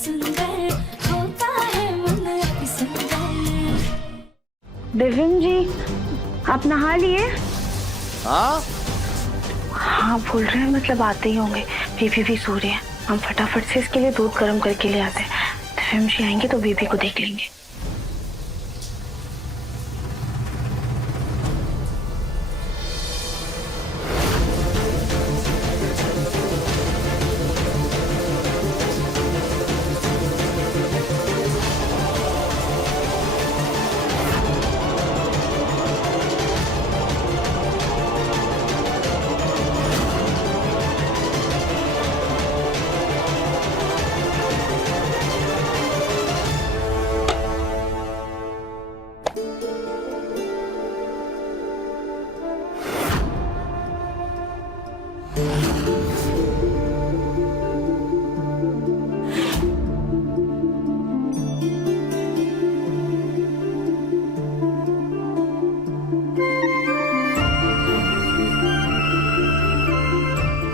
सुंदर होता है मन अति सुंदर। दिव्यम जी, आप नहा लिए? हाँ हाँ बोल रहे हैं, मतलब आते ही होंगे। बेबी भी सो रही है, हम फटाफट से इसके लिए दूध गर्म करके ले आते हैं। दिव्यम जी आएंगे तो बेबी को देख लेंगे।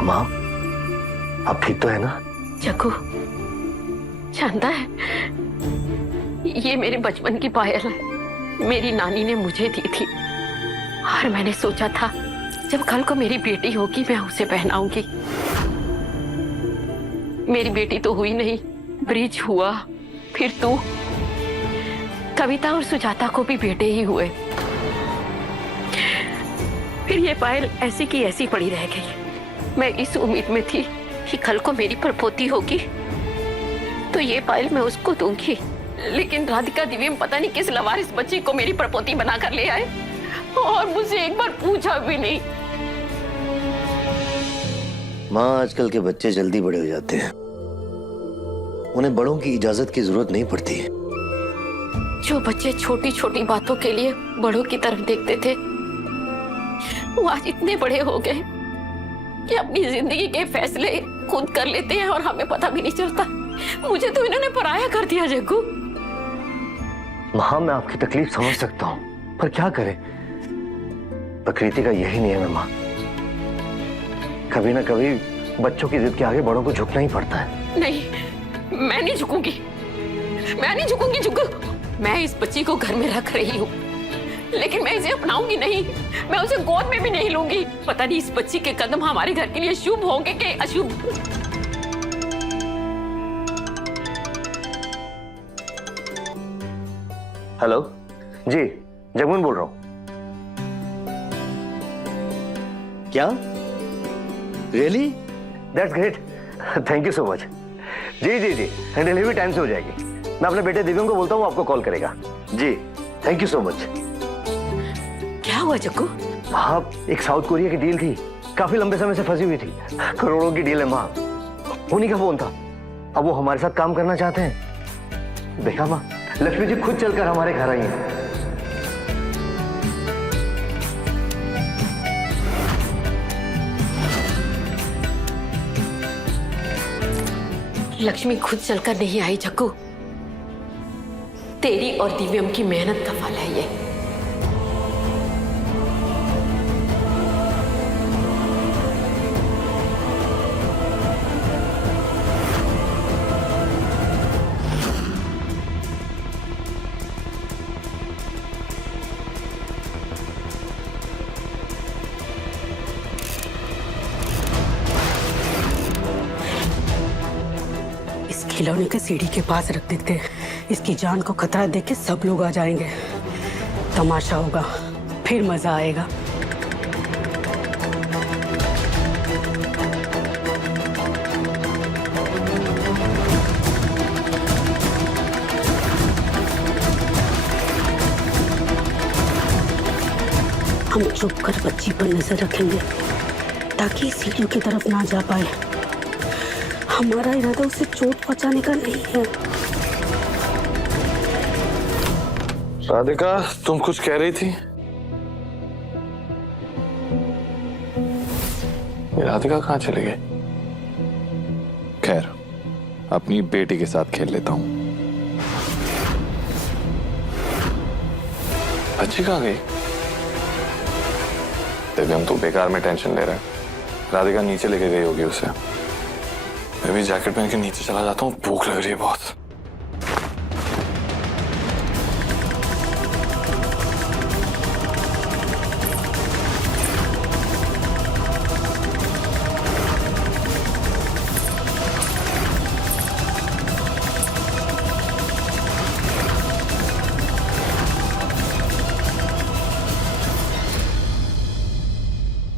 माँ, आप ठीक तो है ना? जग्गू, जानता है ये मेरे बचपन की पायल है, मेरी नानी ने मुझे दी थी और मैंने सोचा था जब कल को मेरी बेटी होगी मैं उसे पहनाऊंगी। मेरी बेटी तो हुई नहीं, ब्रिज हुआ, फिर तू, कविता और सुजाता को भी बेटे ही हुए। फिर ये पायल ऐसी की ऐसी पड़ी रह गई। मैं इस उम्मीद में थी कि कल को मेरी परपोती होगी तो ये पायल मैं उसको दूंगी, लेकिन राधिका दिव्यम पता नहीं किस लवारिस बच्ची को मेरी परपोती बना कर ले आए और मुझे एक बार पूछा भी नहीं। माँ, आजकल के बच्चे जल्दी बड़े हो जाते हैं, उन्हें बड़ों की इजाजत की जरूरत नहीं पड़ती। जो बच्चे छोटी छोटी बातों के लिए बड़ों की तरफ देखते थे वो आज इतने बड़े हो गए कि अपनी जिंदगी के फैसले खुद कर लेते हैं और हमें पता भी नहीं चलता। मुझे तो इन्होंने पराया कर दिया जग्गू। माँ, मैं आपकी तकलीफ समझ सकता हूँ, पर क्या करें, प्रकृति का यही नियम है माँ। कभी ना कभी बच्चों की जिद के आगे बड़ों को झुकना ही पड़ता है। नहीं, मैं नहीं झुकूंगी, मैं नहीं झुकूंगी जग्गू। मैं इस बच्ची को घर में रख रही हूँ, लेकिन मैं इसे अपनाऊंगी नहीं, मैं उसे गोद में भी नहीं लूंगी। पता नहीं इस बच्ची के कदम हमारे घर के लिए शुभ होंगे कि अशुभ। हेलो जी, जगमोहन बोल रहा हूँ। क्या? Really? That's great, thank you so much. जी जी जी, डिलीवरी टाइम से हो जाएगी। मैं अपने बेटे दिव्यम को बोलता हूँ, आपको कॉल करेगा। जी, थैंक यू सो मच। क्या हुआ जग्गू? हाँ, एक साउथ कोरिया की डील थी, काफी लंबे समय से फंसी हुई थी। करोड़ों की डील है माँ, उन्हीं का फोन था। अब वो हमारे साथ काम करना चाहते हैं। देखा माँ, लक्ष्मी जी खुद चलकर हमारे घर आई हैं। लक्ष्मी खुद चलकर नहीं आई जग्गू, तेरी और दिव्यम की मेहनत का फल है ये। खिलौने के सीढ़ी के पास रख देते हैं, इसकी जान को खतरा देख के सब लोग आ जाएंगे, तमाशा होगा, फिर मजा आएगा। हम चुप कर बच्ची पर नजर रखेंगे ताकि सीढ़ियों की तरफ ना जा पाए। हमारा इरादा उसे चोट पहुंचाने का नहीं है। राधिका, तुम कुछ कह रही थी? राधिका कहाँ चली गई? खैर, अपनी बेटी के साथ खेल लेता हूँ। बच्ची कहाँ गई? दिव्यम तो बेकार में टेंशन ले रहा है। राधिका नीचे लेके गई होगी उसे। मैं भी जैकेट पहन के नीचे चला जाता हूँ, भूख लग रही है बहुत।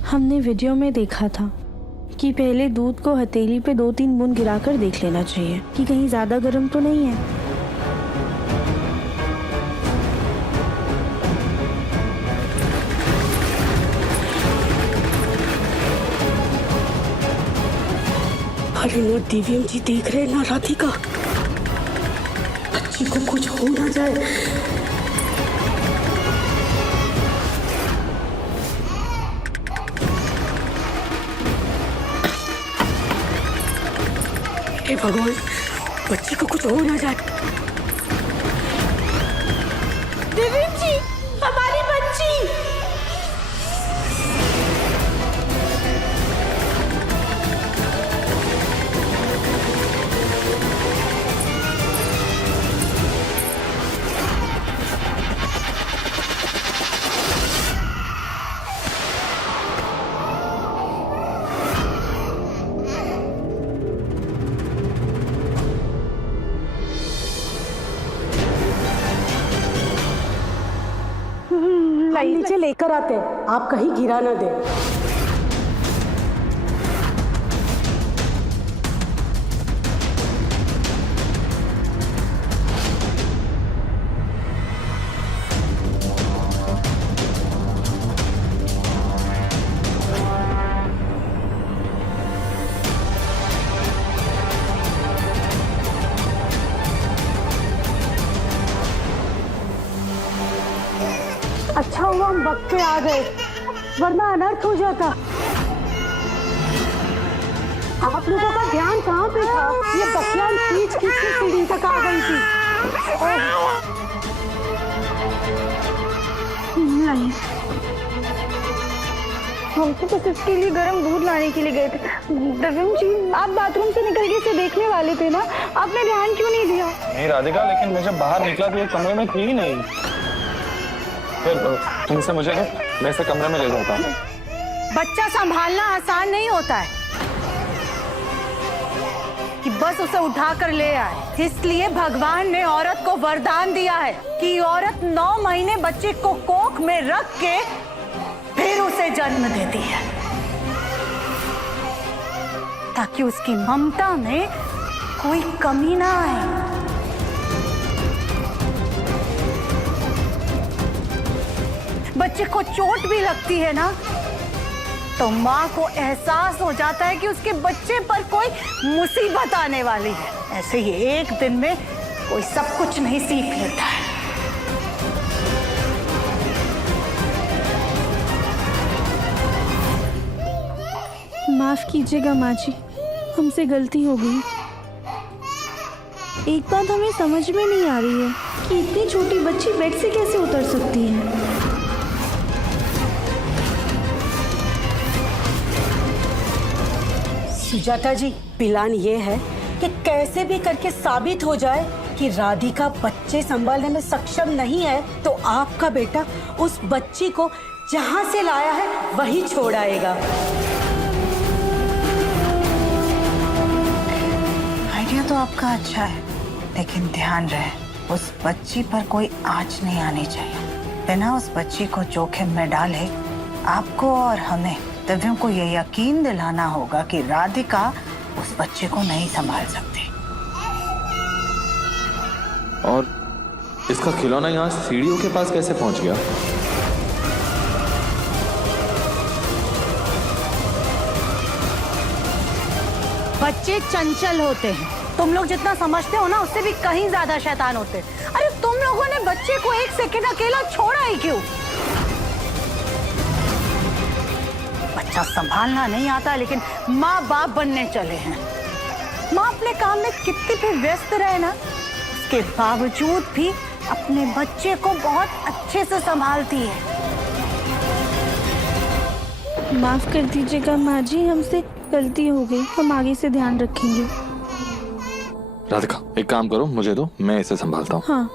हमने वीडियो में देखा था कि पहले दूध को हथेली पे 2-3 बूंद गिराकर देख लेना चाहिए कि कहीं ज्यादा गर्म तो नहीं है। अरे ना दिव्यम जी देख रहे ना राधिका, बच्ची को कुछ हो ना जाए। हे भगवान, बच्ची को कुछ हो ना जाए। दिव्यम जी, हमारी बच्ची। हम नीचे लेकर आते हैं, आप कहीं गिरा ना दे। अच्छा हुआ हम वक्त पे आ गए, वरना अनर्थ हो जाता। आप लोगों का ध्यान कहाँ पे था? ये बकरियां खींच खींच के सीढ़ी तक आ गई थी। हम तो बस इसके लिए गर्म दूध लाने के लिए गए थे। दिव्यम जी, आप बाथरूम से निकल के इसे देखने वाले थे ना, आपने ध्यान क्यों नहीं दिया? नहीं राधिका, लेकिन मैं जब बाहर निकला तो ये कमरे में थी ही नहीं। फिर तुमसे मुझे मैं इसे कमरे में ले जाता। बच्चा संभालना आसान नहीं होता है कि बस उसे उठा कर ले आए। इसलिए भगवान ने औरत को वरदान दिया है कि औरत 9 महीने बच्चे को कोख में रख के फिर उसे जन्म देती है, ताकि उसकी ममता में कोई कमी ना आए। बच्चे को चोट भी लगती है ना, तो माँ को एहसास हो जाता है कि उसके बच्चे पर कोई मुसीबत आने वाली है। ऐसे ही एक दिन में कोई सब कुछ नहीं सीख लेता है। माफ कीजिएगा माँ जी, हमसे गलती हो गई। एक बात हमें समझ में नहीं आ रही है कि इतनी छोटी बच्ची बेड से कैसे उतर सकती है। सुजाता जी, प्लान ये है कि कैसे भी करके साबित हो जाए कि राधिका बच्चे संभालने में सक्षम नहीं है, तो आपका बेटा उस बच्ची को जहां से लाया है वही छोड़ आएगा। आइडिया तो आपका अच्छा है, लेकिन ध्यान रहे उस बच्ची पर कोई आंच नहीं आनी चाहिए। बिना उस बच्ची को जोखिम में डाले आपको और हमें दिव्यम को ये यकीन दिलाना होगा कि राधिका उस बच्चे को नहीं संभाल सकती। और इसका खिलौना यहाँ सीढ़ियों के पास कैसे पहुंच गया? बच्चे चंचल होते हैं, तुम लोग जितना समझते हो ना उससे भी कहीं ज्यादा शैतान होते हैं। अरे तुम लोगों ने बच्चे को 1 सेकंड अकेला छोड़ा ही क्यों? बच्चा संभालना नहीं आता, लेकिन माँ बाप बनने चले हैं। माँ अपने काम में कितनी भी व्यस्त रहे ना, उसके बावजूद भी अपने बच्चे को बहुत अच्छे से संभालती है। माफ कर दीजिएगा माँ जी, हमसे गलती हो गई, हम आगे से ध्यान रखेंगे। राधिका एक काम करो, मुझे दो, मैं इसे संभालता हूँ। हाँ।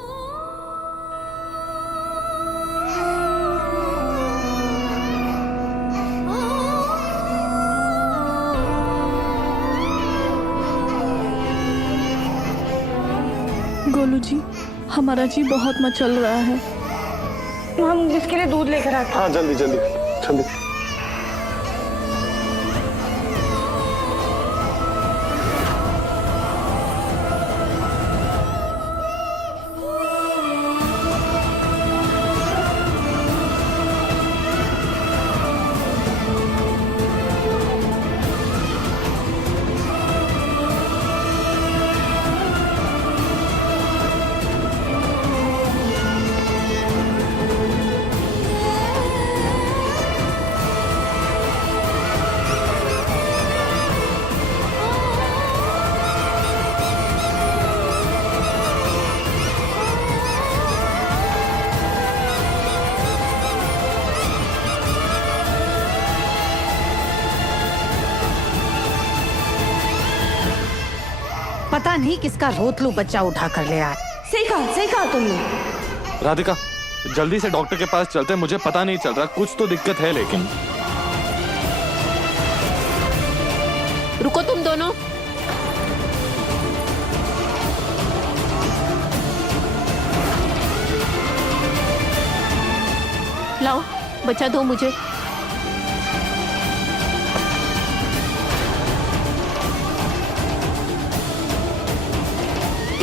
गोलू जी, हमारा जी बहुत मचल रहा है। हम इसके लिए दूध लेकर आते हैं। हाँ जल्दी जल्दी जल्दी। पता नहीं किसका रोतलू बच्चा उठा कर ले आए। सही कहा तुमने। राधिका जल्दी से डॉक्टर के पास चलते हैं, मुझे पता नहीं चल रहा, कुछ तो दिक्कत है। लेकिन रुको तुम दोनों। लाओ बच्चा दो मुझे।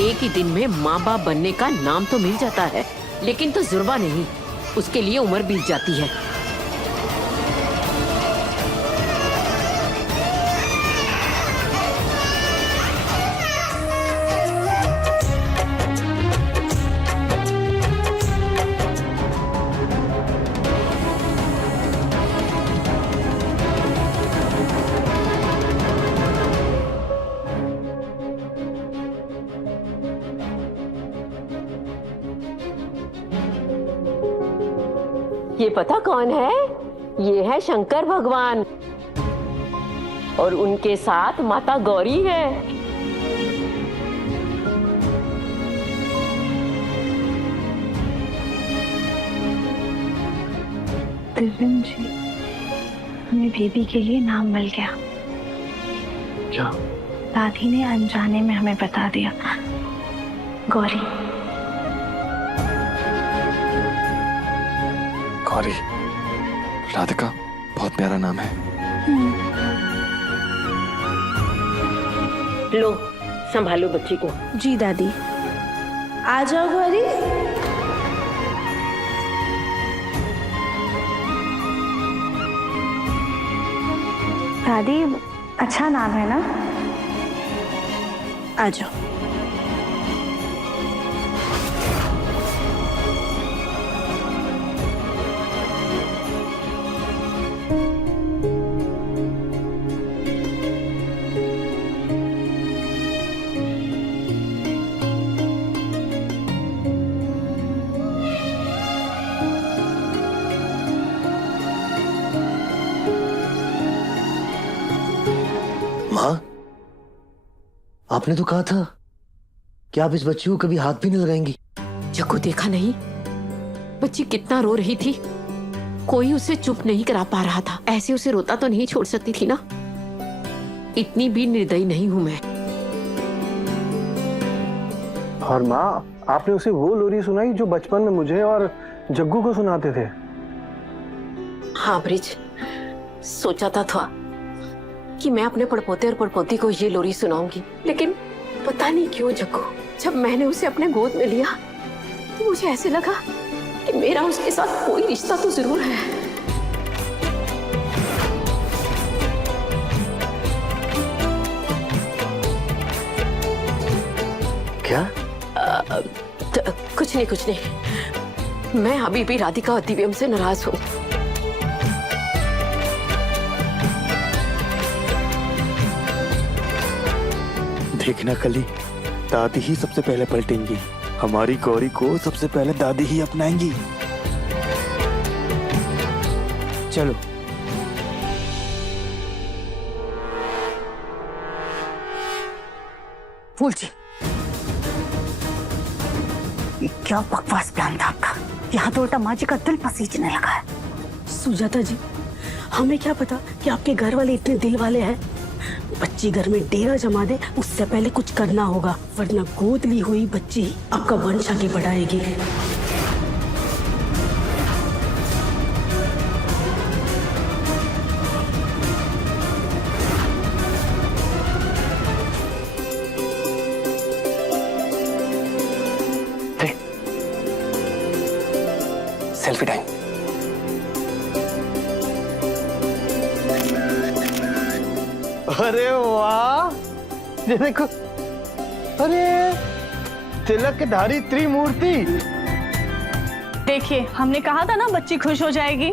एक ही दिन में माँ बाप बनने का नाम तो मिल जाता है, लेकिन तजुर्बा नहीं, उसके लिए उम्र बीत जाती है। ये पता कौन है? ये है शंकर भगवान और उनके साथ माता गौरी है। दिव्यम जी, हमें बेबी के लिए नाम मिल गया। क्या? दादी ने अनजाने में हमें बता दिया, गौरी। गौरी, राधिका बहुत प्यारा नाम है। लो संभालो बच्ची को। जी दादी। आ जाओ गौरी। दादी अच्छा नाम है ना? आ जाओ। माँ, आपने तो कहा था कि आप इस बच्ची को कभी हाथ भी नहीं लगाएंगी। जग्गू देखा नहीं बच्ची कितना रो रही थी, कोई उसे चुप नहीं करा पा रहा था। ऐसे उसे रोता तो नहीं छोड़ सकती थी ना, इतनी भी निर्दयी नहीं हूं मैं। और माँ, आपने उसे वो लोरी सुनाई जो बचपन में मुझे और जग्गू को सुनाते थे। हाँ ब्रिज, सोचा था कि मैं अपने पड़पोते और पड़पोती को ये लोरी सुनाऊंगी, लेकिन पता नहीं क्यों जग्गू, जब मैंने उसे अपने गोद में लिया तो मुझे ऐसे लगा कि मेरा उसके साथ कोई रिश्ता तो जरूर है। क्या? कुछ नहीं, मैं अभी भी राधिका और दिव्यम से नाराज हूँ। देखना कली, दादी ही सबसे पहले पलटेंगी। हमारी गौरी को सबसे पहले दादी ही अपनाएंगी। चलो। फूल जी, ये क्या बकवास प्लान था आपका? यहाँ तो उल्टा माँ जी का दिल पसीजने लगा है। सुजाता जी, हमें क्या पता कि आपके घर वाले इतने दिल वाले हैं। बच्ची घर में डेरा जमा दे उससे पहले कुछ करना होगा, वरना गोद ली हुई बच्ची आपका वंश आगे बढ़ाएगी। Selfie time. अरे वाह, ये देखो, अरे तिलक धारी त्रिमूर्ति। देखिए, हमने कहा था ना बच्ची खुश हो जाएगी।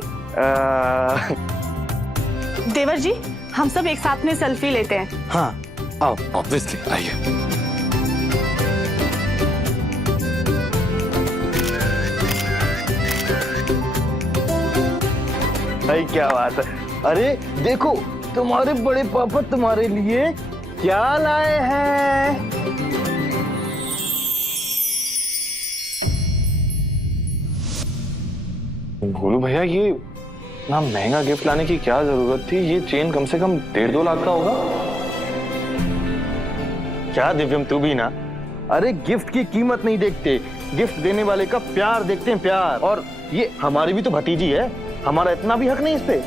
देवर जी, हम सब एक साथ में सेल्फी लेते हैं। हाँ, आओ। ऑब्वियसली, आइए। भाई क्या बात है। अरे देखो, तुम्हारे बड़े पापा तुम्हारे लिए क्या लाए हैं। गोलू भैया, ये ना महंगा गिफ्ट लाने की क्या जरूरत थी? ये चेन कम से कम 1.5-2 लाख का होगा। क्या दिव्यम, तू भी ना। अरे गिफ्ट की कीमत नहीं देखते, गिफ्ट देने वाले का प्यार देखते हैं, प्यार। और ये हमारी भी तो भतीजी है, हमारा इतना भी हक नहीं इस पे।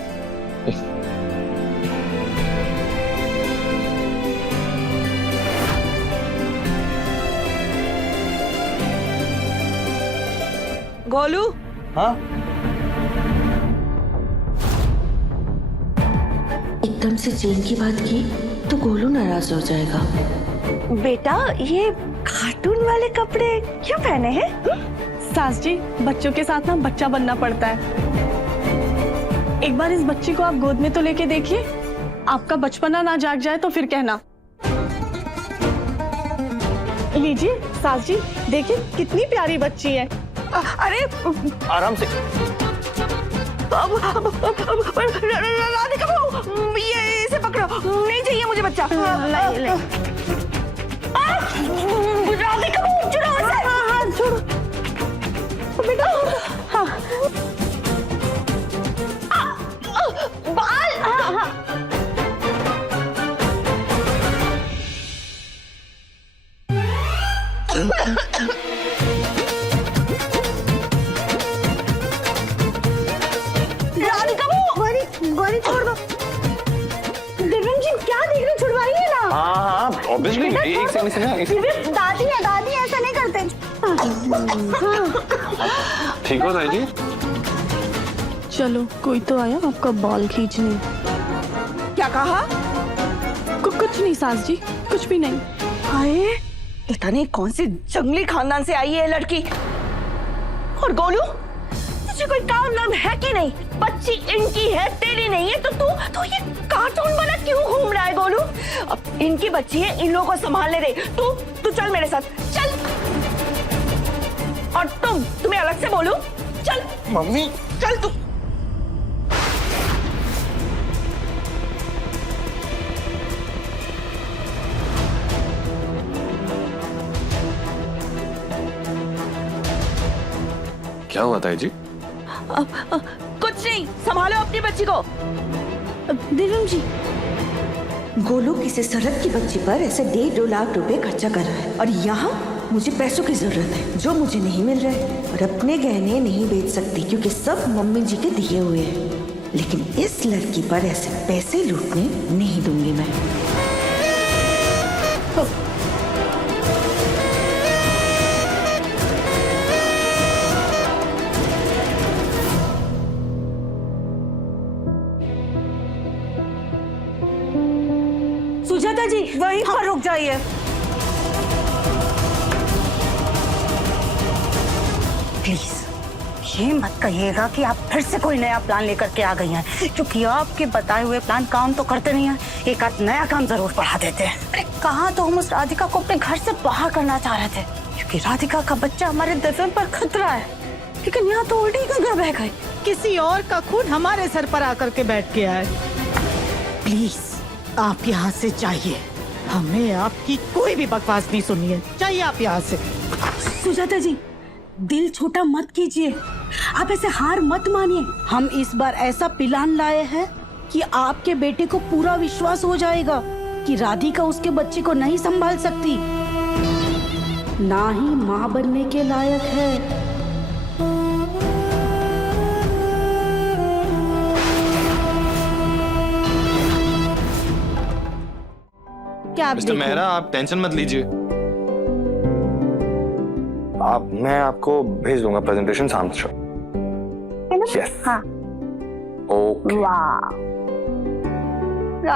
गोलू, हाँ, एकदम से चेन की बात की तो गोलू नाराज हो जाएगा। बेटा, ये कार्टून वाले कपड़े क्यों पहने हैं? सास जी, बच्चों के साथ ना बच्चा बनना पड़ता है। एक बार इस बच्ची को आप गोद में तो लेके देखिए, आपका बचपना ना जाग जाए तो फिर कहना। लीजिए सास जी, देखिए कितनी प्यारी बच्ची है। अरे आराम से। राधिका बहू, ये इसे पकड़ो। नहीं चाहिए मुझे बच्चा। नहीं। राधिका बहू, छोड़ो इसे। हाँ, छोड़ो बेटा। हाँ। बाल। हाँ। राधिका बहू, गोरी छोड़ दो। दिव्यम जी, क्या देख रहे, छुड़वाइए ना। हाँ, ऑब्वियसली। एक सेकंड। दादी ऐसा नहीं करते। ठीक हो दादी? चलो, कोई तो आया आपका बाल खींचने। क्या कहा? कुछ नहीं सास जी, कुछ भी नहीं। हाय, पता नहीं कौन से जंगली खानदान से आई है लड़की। और गोलू, तुझे कोई काम नाम है कि नहीं? बच्ची इनकी है, तेरी नहीं है, तो तू ये कार्टून वाला क्यों घूम रहा है गोलू? अब इनकी बच्ची है, इन लोगों को संभालने दे। तू चल मेरे साथ, चल। और तुम्हें अलग से बोलूं, चल। मम्मी, चल तू। क्या हुआ ताई जी? कुछ नहीं, संभालो अपनी बच्ची को। दिव्यम जी, गोलू किसी सड़क की बच्ची पर ऐसे 1.5-2 लाख रुपए खर्चा कर रहा है, और यहाँ मुझे पैसों की जरूरत है जो मुझे नहीं मिल रहा है, और अपने गहने नहीं बेच सकती क्योंकि सब मम्मी जी के दिए हुए हैं। लेकिन इस लड़की पर ऐसे पैसे लूटने नहीं दूंगी मैं। सुजाता जी, वहीं पर रुक जाइए। प्लीज, ये मत कहिएगा कि आप फिर से कोई नया प्लान लेकर के आ गई हैं, क्योंकि आपके बताए हुए प्लान काम तो करते नहीं हैं, एक आध नया काम जरूर बढ़ा देते हैं। अरे कहाँ तो हम उस राधिका को अपने घर से बाहर करना चाह रहे थे, क्योंकि राधिका का बच्चा हमारे दिव्यम पर खतरा है, लेकिन यहाँ तो उल्टी गंगा बह गई। किसी और का खून हमारे सर पर आकर के बैठ गया है। प्लीज, आप यहाँ से जाइए। हमें आपकी कोई भी बकवास नहीं सुननी है, चाहिए आप यहाँ से। सुजाता जी, दिल छोटा मत कीजिए, आप ऐसे हार मत मानिए। हम इस बार ऐसा प्लान लाए हैं कि आपके बेटे को पूरा विश्वास हो जाएगा कि राधिका उसके बच्चे को नहीं संभाल सकती, ना ही माँ बनने के लायक है। क्या आप मिस्टर देखो? मेहरा, आप टेंशन मत लीजिए। मैं आपको भेज दूंगा प्रेजेंटेशन शाम से। यस। हाँ। ओके। वाह।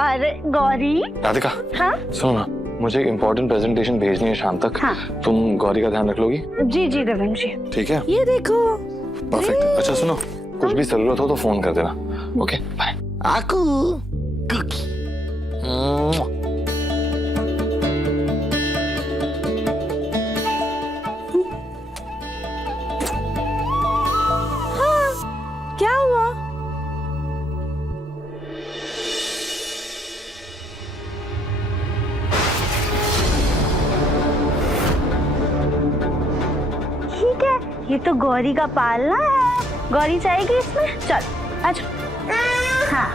अरे गौरी। राधिका, हाँ? सुनो ना, मुझे एक इम्पोर्टेंट प्रेजेंटेशन भेजनी है शाम तक। हाँ। तुम गौरी का ध्यान रख लोगी? जी जी गगन जी। ठीक है, ये देखो। परफेक्ट। अच्छा सुनो, कुछ भी जरूरत हो तो फोन कर देना। Okay, bye. आकू। क्या हुआ? ठीक है, ये तो गौरी का पालना है, गौरी जाएगी इसमें। चल अच्छा। हाँ।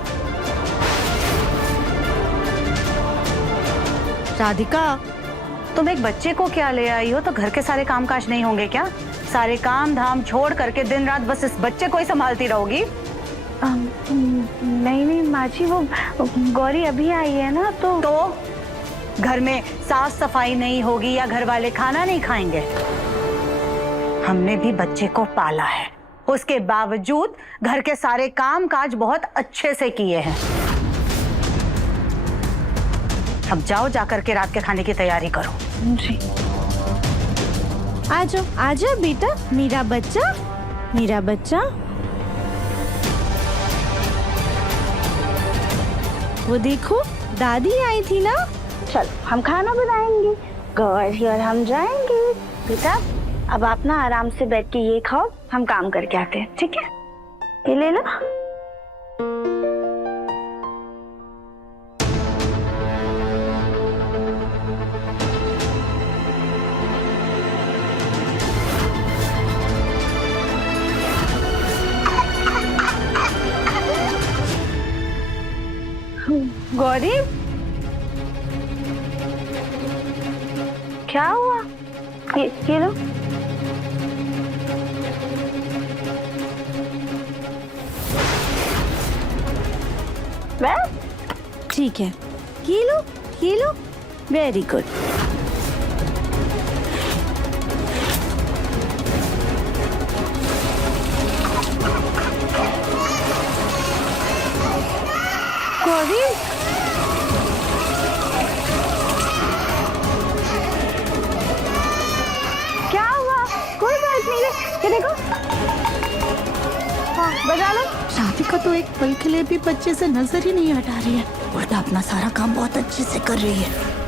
राधिका, तुम एक बच्चे को क्या ले आई हो, तो घर के सारे काम काज नहीं होंगे क्या? सारे काम धाम छोड़ करके दिन रात बस इस बच्चे को ही संभालती रहोगी? नहीं नहीं माँ जी, वो गौरी अभी आई है ना, तो घर में साफ सफाई नहीं होगी या घर वाले खाना नहीं खाएंगे? हमने भी बच्चे को पाला है, उसके बावजूद घर के सारे काम काज बहुत अच्छे से किए हैं। अब जाओ, जाकर के रात के खाने की तैयारी करो। जी। आजो आजो बेटा, मेरा बच्चा, मेरा बच्चा। वो देखो दादी आई थी ना। चल हम खाना बनाएंगे, गौरी और हम जाएंगे। बेटा अब आप ना आराम से बैठ के ये खाओ, हम काम करके आते हैं, ठीक है? ये ले लो। गौरी, क्या हुआ? ये लो। ठीक है, ये लो, वेरी गुड। गौरी, क्या हुआ? कोई बात नहीं है, ये देखो। हाँ, बजा लो। राधिका तो एक पल के लिए भी बच्चे से नजर ही नहीं हटा रही है, उल्टा अपना सारा काम बहुत अच्छे से कर रही है।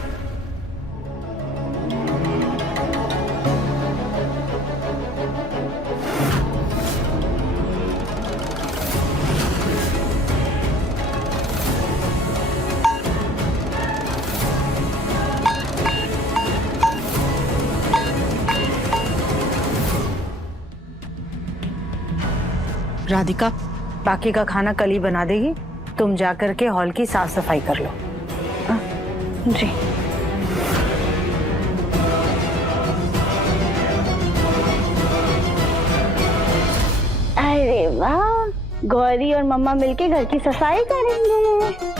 राधिका, बाकी का खाना कल ही बना देगी, तुम जाकर के हॉल की साफ सफाई कर लो। जी। अरे वाह, गौरी और मम्मा मिलके घर की सफाई करेंगे।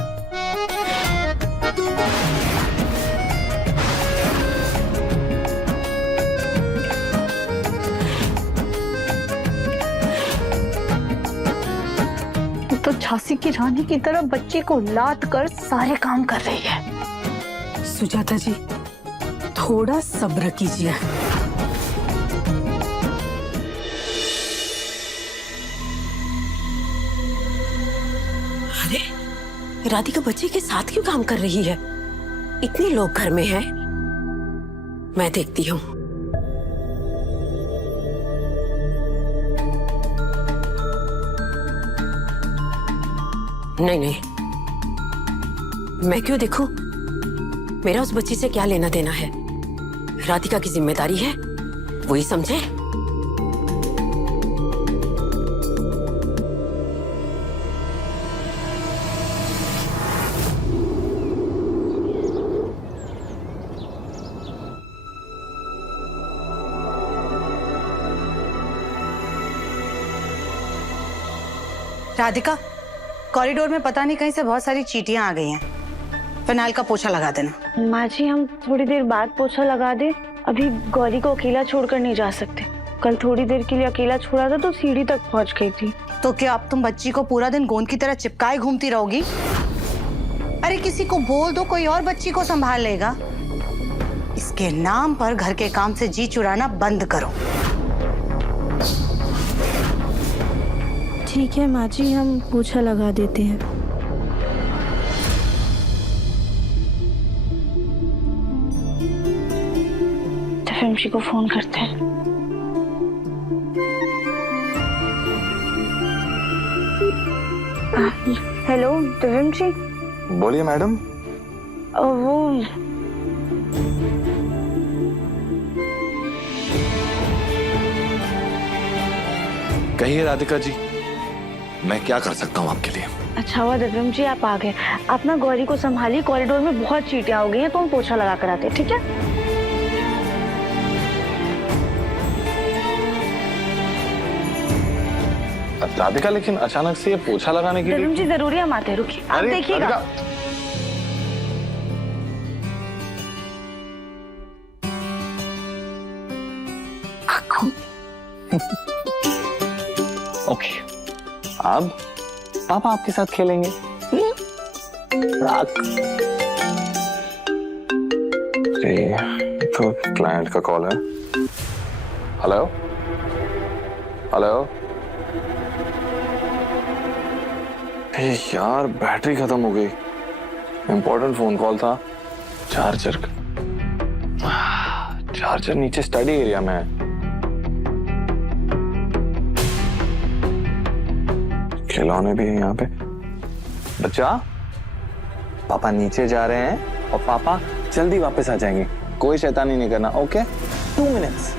तो झांसी की रानी की तरह बच्चे को लाद कर सारे काम कर रही है। सुजाता जी, थोड़ा सब्र कीजिए। अरे राधिका बच्चे के साथ क्यों काम कर रही है? इतने लोग घर में हैं, मैं देखती हूँ। नहीं नहीं, मैं क्यों देखूं? मेरा उस बच्ची से क्या लेना देना है? राधिका की जिम्मेदारी है, वही समझे। राधिका, कॉरिडोर में पता नहीं कहीं से बहुत सारी चींटियां आ गई हैं। फिनाइल का पोछा लगा देना। माँ जी, हम थोड़ी देर बाद पोछा लगा दे। अभी गौरी को अकेला छोड़कर नहीं जा सकते। कल थोड़ी देर के लिए अकेला छोड़ा था तो सीढ़ी तक पहुंच गई थी। तो क्या अब तुम बच्ची को पूरा दिन गोंद की तरह चिपकाए घूमती रहोगी? अरे किसी को बोल दो, कोई और बच्ची को संभाल लेगा। इसके नाम पर घर के काम से जी चुराना बंद करो। ठीक है माँ जी, हम पोछा लगा देते हैं। दिव्यम जी को फोन करते हैं। हेलो दिव्यम जी। बोलिए मैडम। वो कहिए राधिका जी, मैं क्या कर सकता हूँ आपके लिए? अच्छा हुआ दिव्यम जी आप आ गए। आप ना गौरी को संभालिए, कॉरिडोर में बहुत चींटियां हो गई हैं तो हम पोछा लगा कर आते हैं, ठीक है? राधिका, लेकिन अचानक से ये पोछा लगाने के लिए? दिव्यम जी जरूरी हम आते हैं, रुकिए, आप देखिएगा। ओके, अब पापा आपके साथ खेलेंगे। तो क्लाइंट का कॉल है। Hello hello. यार बैटरी खत्म हो गई, इंपॉर्टेंट फोन कॉल था। चार्जर नीचे स्टडी एरिया में है। खिलौने भी हैं यहाँ पे। बच्चा, पापा नीचे जा रहे हैं और पापा जल्दी वापस आ जाएंगे। कोई शैतानी नहीं करना, ओके? 2 मिनट्स।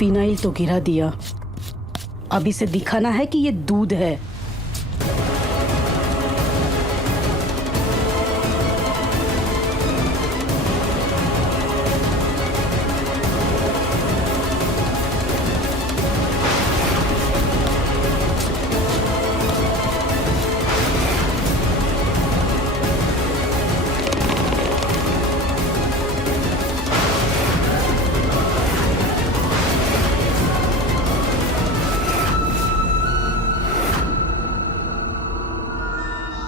फिनाइल तो गिरा दिया, अब इसे दिखाना है कि ये दूध है।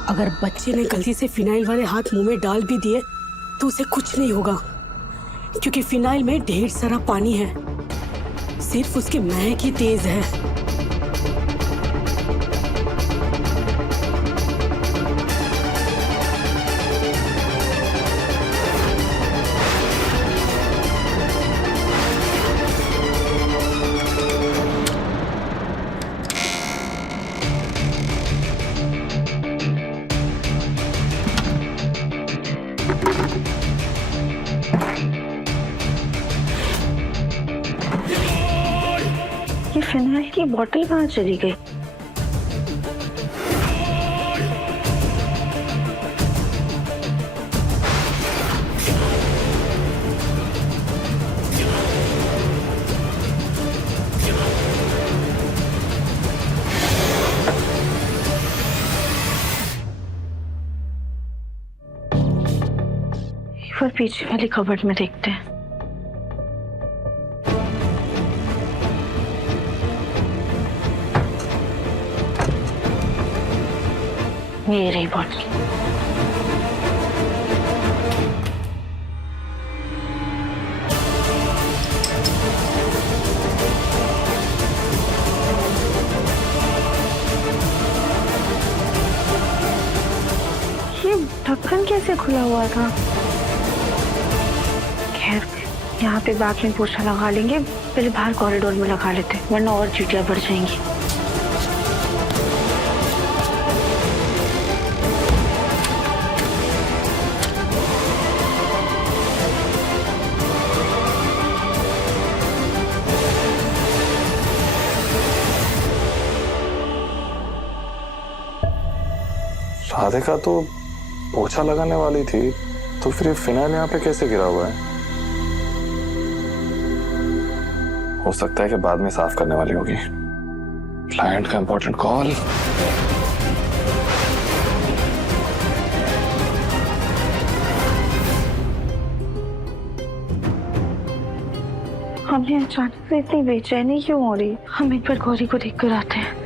अगर बच्चे ने गलती से फिनाइल वाले हाथ मुंह में डाल भी दिए तो उसे कुछ नहीं होगा, क्योंकि फिनाइल में ढेर सारा पानी है, सिर्फ उसकी महक ही तेज है। ये फिनाइल की बोतल कहाँ चली गई? एक बार पीछे वाली कबर्ड में देखते हैं। ये रही बॉटल। ये ढक्कन कैसे खुला हुआ था? खैर, यहाँ पे बाद में पोछा लगा लेंगे, पहले बाहर कॉरिडोर में लगा लेते हैं, वरना और चीटियां बढ़ जाएंगी। राधिका तो पोछा लगाने वाली थी, तो फिर ये फिनाइल यहाँ पे कैसे गिरा हुआ है? हो सकता है कि बाद में साफ करने वाली होगी। क्लाइंट का इंपॉर्टेंट कॉल। हमें अचानक से इतनी बेचैनी क्यों हो रही? हम एक बार गौरी को देख कर आते हैं।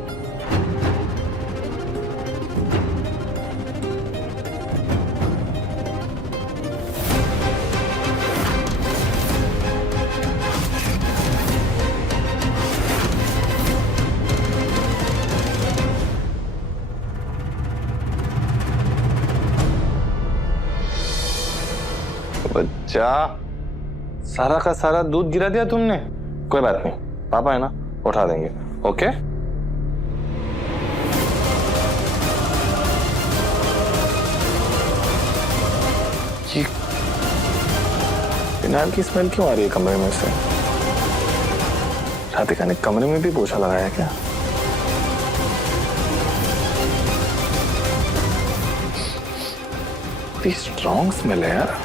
बच्चा, सारा का सारा दूध गिरा दिया तुमने। कोई बात नहीं, पापा है ना, उठा देंगे। ओके? ये फिनाइल की स्मेल क्यों आ रही है कमरे में से? राधिका ने कमरे में भी पोछा लगाया क्या? बड़ी स्ट्रॉन्ग स्मेल है यार।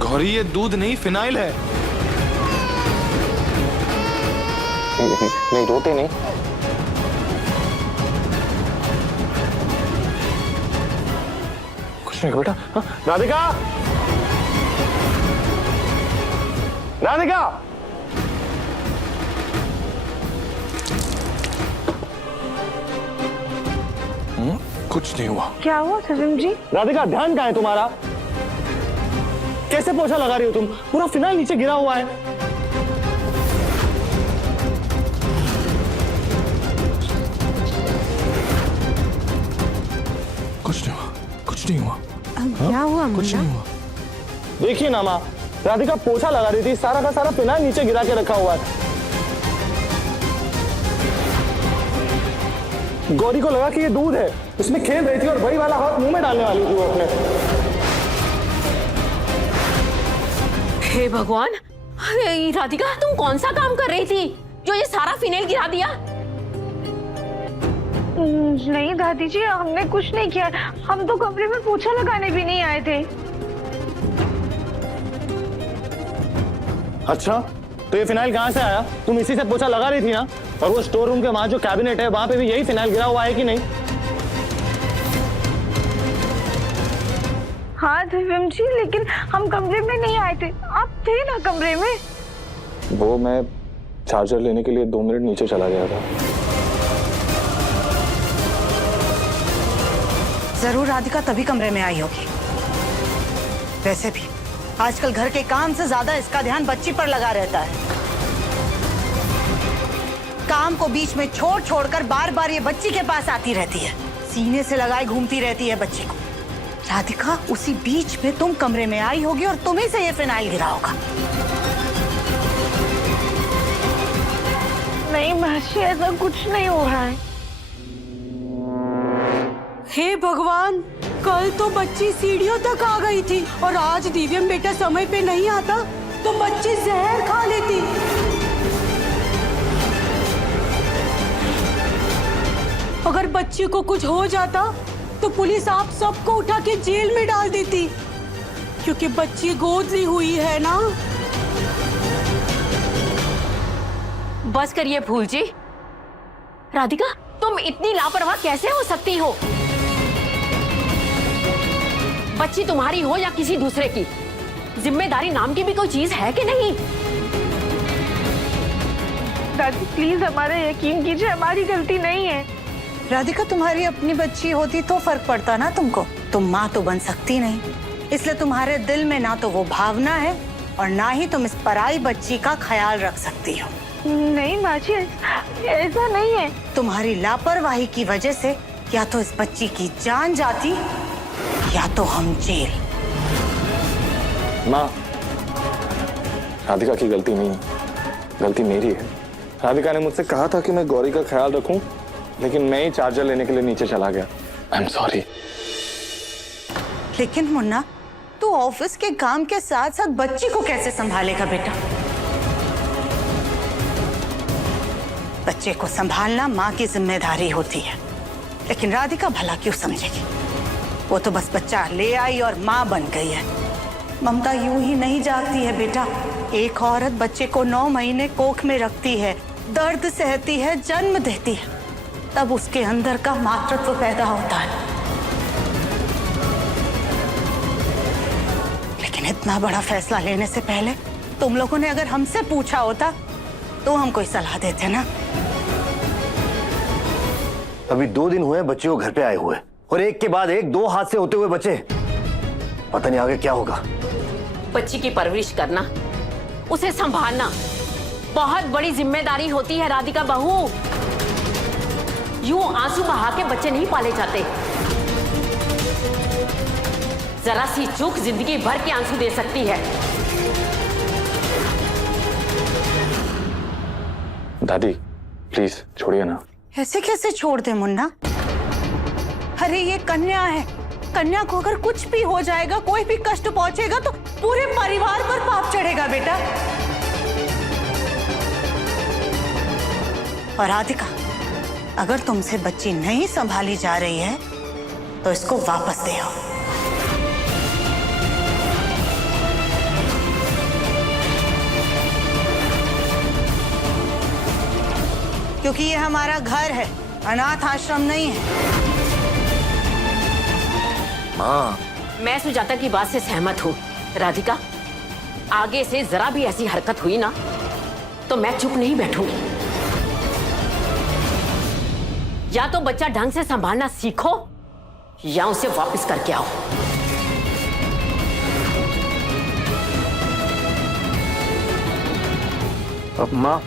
गौरी, ये दूध नहीं फिनाइल है। नहीं, रोते नहीं। कुछ नहीं बेटा। हाँ? राधिका, राधिका, कुछ नहीं हुआ। क्या हुआ सलीम जी? राधिका, ध्यान कहाँ है तुम्हारा? कैसे पोछा लगा रही हो तुम? पूरा फिनाइल नीचे गिरा हुआ है। कुछ नहीं हुआ, कुछ नहीं हुआ। क्या हुआ? कुछ नहीं हुआ। देखिए ना माँ, राधिका पोछा लगा रही थी, सारा का सारा फिनाइल नीचे गिरा के रखा हुआ है। गौरी को लगा कि ये दूध है, उसमें खेल रही थी और वही वाला हाथ मुंह में डालने वाली थी वो अपने। हे भगवान, राधिका तुम कौन सा काम कर रही थी जो ये सारा फिनाइल गिरा दिया? नहीं दादी जी, हमने कुछ नहीं किया। हम तो कमरे में पोछा लगाने भी नहीं आए थे। अच्छा, तो ये फिनाइल कहाँ से आया? तुम इसी से पोछा लगा रही थी ना? और वो स्टोर रूम के वहां जो कैबिनेट है, वहां पे भी यही फिनाइल गिरा हुआ है कि नहीं? हाँ दिव्यम जी, लेकिन हम कमरे में नहीं आए थे, आप थे ना कमरे में। वो मैं चार्जर लेने के लिए 2 मिनट नीचे चला गया था। जरूर राधिका तभी कमरे में आई होगी। वैसे भी आजकल घर के काम से ज्यादा इसका ध्यान बच्ची पर लगा रहता है। काम को बीच में छोड़ छोड़कर बार बार ये बच्ची के पास आती रहती है, सीने से लगाए घूमती रहती है बच्ची को। राधिका, उसी बीच में तुम कमरे में आई होगी और तुम्ही से ये फिनाइल गिरा होगा। नहीं महर्षि, ऐसा कुछ नहीं हो रहा है। हे भगवान, कल तो बच्ची सीढ़ियों तक आ गई थी और आज दिव्यम बेटा समय पे नहीं आता तो बच्ची जहर खा लेती। अगर बच्ची को कुछ हो जाता तो पुलिस आप सबको उठा के जेल में डाल देती, क्योंकि बच्ची गोद ली हुई है ना। बस करिए फूल जी। राधिका, तुम इतनी लापरवाह कैसे हो सकती हो? बच्ची तुम्हारी हो या किसी दूसरे की, जिम्मेदारी नाम की भी कोई चीज है कि नहीं? दादी प्लीज हमारा यकीन कीजिए, हमारी गलती नहीं है। राधिका, तुम्हारी अपनी बच्ची होती तो फर्क पड़ता ना तुमको। तुम माँ तो बन सकती नहीं, इसलिए तुम्हारे दिल में ना तो वो भावना है और ना ही तुम इस पराई बच्ची का ख्याल रख सकती हो। नहीं माँ जी, ऐसा नहीं है। तुम्हारी लापरवाही की वजह से या तो इस बच्ची की जान जाती या तो हम जेल। माँ, राधिका की गलती नहीं है, गलती मेरी है। राधिका ने मुझसे कहा था कि मैं गौरी का ख्याल रखूं, लेकिन मैं ही चार्जर लेने के लिए नीचे चला गया। I am sorry. लेकिन मुन्ना, तू ऑफिस के काम के साथ साथ बच्ची को कैसे संभालेगा बेटा? बच्चे को संभालना माँ की जिम्मेदारी होती है, लेकिन राधिका भला क्यों समझेगी? वो तो बस बच्चा ले आई और माँ बन गई है। ममता यूं ही नहीं जागती है बेटा। एक औरत बच्चे को 9 महीने कोख में रखती है, दर्द सहती है, जन्म देती है, तब उसके अंदर का मातृत्व पैदा होता है। लेकिन इतना बड़ा फैसला लेने से पहले तुम लोगों ने अगर हमसे पूछा होता तो हम कोई सलाह देते ना। अभी 2 दिन हुए बच्चे को घर पे आए हुए, और एक के बाद एक 2 हाथ से होते हुए बच्चे। पता नहीं आगे क्या होगा। बच्ची की परवरिश करना, उसे संभालना बहुत बड़ी जिम्मेदारी होती है राधिका बहू। यूं आंसू बहा के बच्चे नहीं पाले जाते। जरा सी चूक जिंदगी भर के आंसू दे सकती है। दादी प्लीज छोड़िए ना। ऐसे कैसे छोड़ दे मुन्ना? अरे ये कन्या है, कन्या को अगर कुछ भी हो जाएगा, कोई भी कष्ट पहुंचेगा तो पूरे परिवार पर पाप चढ़ेगा बेटा। और राधिका, अगर तुमसे बच्ची नहीं संभाली जा रही है तो इसको वापस दे आओ। क्योंकि ये हमारा घर है, अनाथ आश्रम नहीं है। माँ, मैं सुजाता की बात से सहमत हूँ। राधिका, आगे से जरा भी ऐसी हरकत हुई ना तो मैं चुप नहीं बैठूंगी। या तो बच्चा ढंग से संभालना सीखो या उसे वापस करके आओ। अब माँ,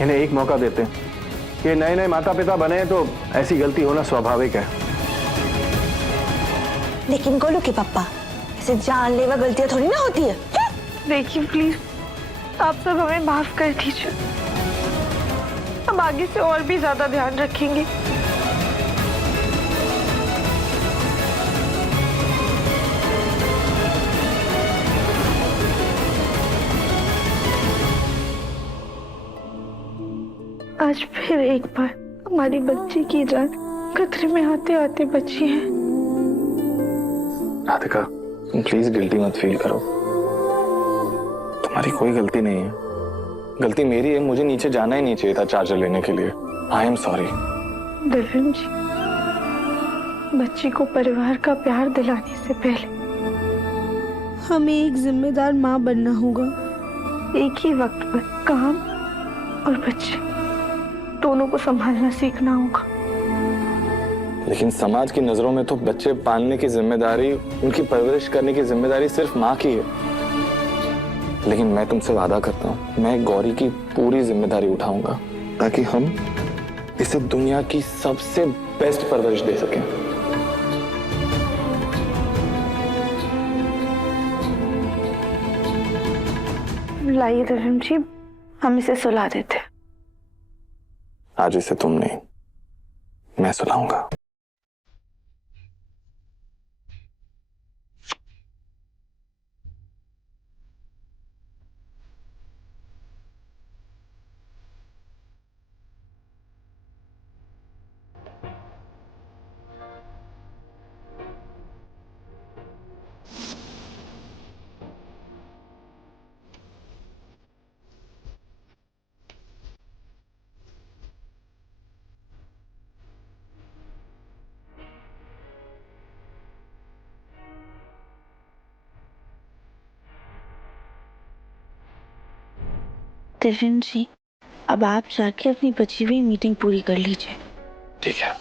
इन्हें एक मौका देते हैं। ये नए नए माता पिता बने हैं तो ऐसी गलती होना स्वाभाविक है। लेकिन गोलू के पापा, ऐसे जानलेवा गलतियां थोड़ी ना होती है। देखिए प्लीज, आप सब हमें माफ कर दीजिए। हम आगे से और भी ज्यादा ध्यान रखेंगे। आज फिर एक बार हमारी बच्ची की जान खतरे में आते आते बची है। राधिका प्लीज गिल्टी मत फील करो। तुम्हारी कोई गलती नहीं है, गलती मेरी है। मुझे नीचे जाना ही नहीं चाहिए था चार्जर लेने के लिए। I am sorry. दिव्यम जी, बच्ची को परिवार का प्यार दिलाने से पहले हमें एक जिम्मेदार माँ बनना होगा। एक ही वक्त पर काम और बच्चे दोनों को संभालना सीखना होगा। लेकिन समाज की नजरों में तो बच्चे पालने की जिम्मेदारी, उनकी परवरिश करने की जिम्मेदारी सिर्फ माँ की है। लेकिन मैं तुमसे वादा करता हूँ, मैं गौरी की पूरी जिम्मेदारी उठाऊंगा ताकि हम इसे दुनिया की सबसे बेस्ट परवरिश दे सकें। लाइए दिव्यम जी, हम इसे सुला देते। आज इसे तुम नहीं, मैं सुलाऊंगा। दिव्यम जी, अब आप जाके अपनी बची हुई मीटिंग पूरी कर लीजिए। ठीक है।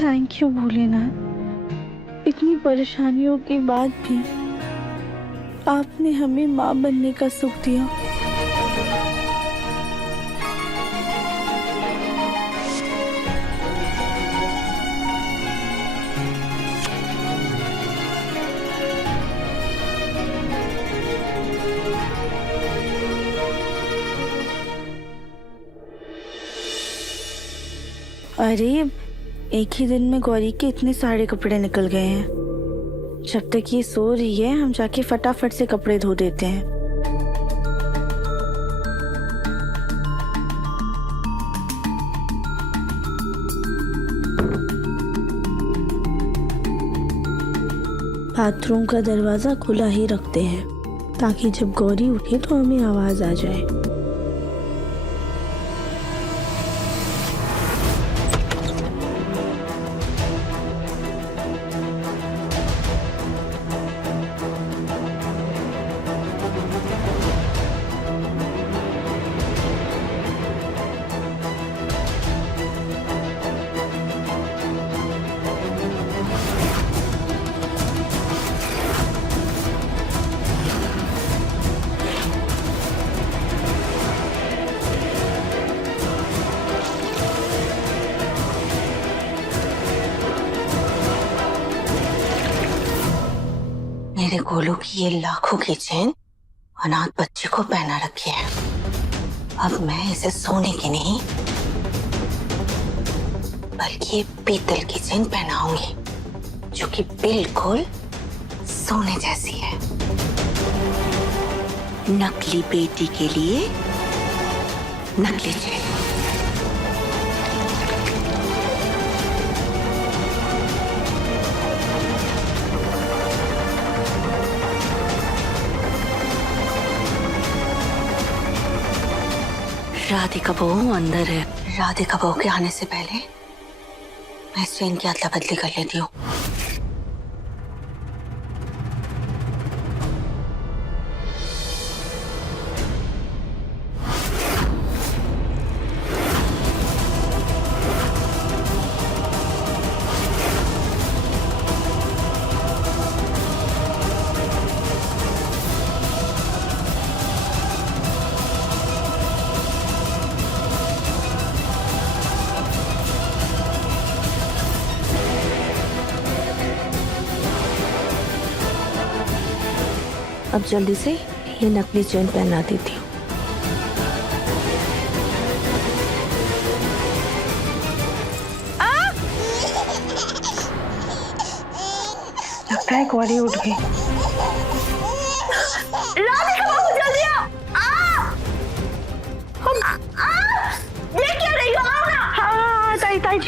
थैंक यू भोलेनाथ, इतनी परेशानियों के बाद भी आपने हमें माँ बनने का सुख दिया। अरे एक ही दिन में गौरी के इतने सारे कपड़े निकल गए हैं। जब तक ये सो रही है हम जाके फटाफट से कपड़े धो देते हैं। बाथरूम का दरवाजा खुला ही रखते हैं ताकि जब गौरी उठे तो हमें आवाज आ जाए। मेरे गोलू की ये लाखों की चेन अनाथ बच्चे को पहना रखी है। अब मैं इसे सोने की नहीं बल्कि ये पीतल की चेन पहनाऊंगी जो कि बिल्कुल सोने जैसी है। नकली बेटी के लिए नकली चेन। राधिका बहू अंदर है। राधिका बहू के आने से पहले मैं इस चेन की अदला बदली कर लेती हूँ। अब जल्दी से ये नकली चेन पहना देती हूँ। लगता है गौरी उठ गई। राधिका बहू जल्दी आओ। ये क्या रही हो? आओ ना। हाँ ताई ताई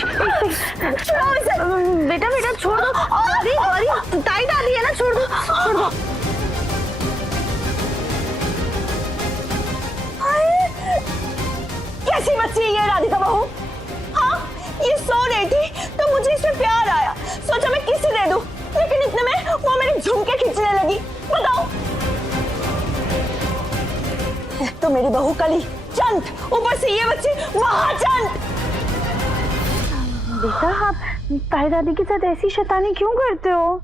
बेटा बेटा छोड़ दो। अरे गौरी ताई दादी है ना, छोड़ दो छोड़ दो। कैसी बच्ची है ये राधिका बहू? हाँ ये सो रही थी तो मुझे इससे प्यार आया, सोचा मैं किसे दे दूं, लेकिन इतने में वो मेरे झुमके खींचने लगी। बताओ, तो मेरी बहू कली चंद, ऊपर से ये बच्ची महाचंद। बेटा आप ताई दादी के साथ ऐसी शैतानी क्यों करते हो?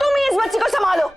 तुम ही इस बच्ची को संभालो।